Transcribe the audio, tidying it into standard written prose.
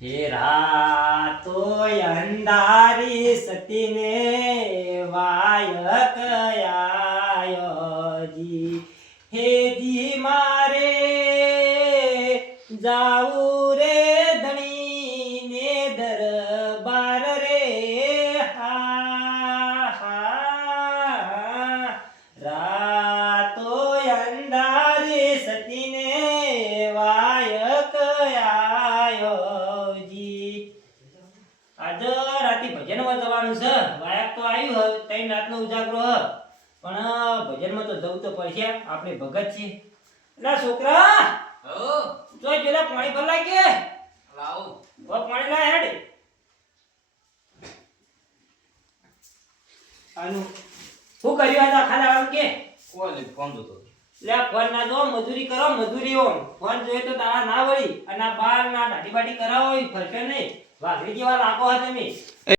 હે રાતો અંધારી સતીને વાયક આયો જી હે જી મારે જાવું રે ધણી ને દરબાર રે હા હા રાતો અંધારી સતીને વાયક આયો જી આજે રાતે ભજનમાં જવાનું છે વાયક તો આવ્યું હવે 3 રાતનો ઉજાગરો હ પણ ભજનમાં તો જવું તો પડશે આપણે ભગત છીએ એલા છોકરા હો જોઈ પેલા પાણી ભરલા કે લાવો પાણી લાય હેડ આનું શું કર્યું આ ખાલી આવું કે કોલે ફોન દોતો લે ફોન ના જો મજૂરી કરો મજૂરી ઓમ ફોન જોઈએ તો તારા ના વળી અને આ બાર ના દાઢી બાટી કરાવો ઈ ફરકે નહીં વાઘરી જેવા લાગો હે તમે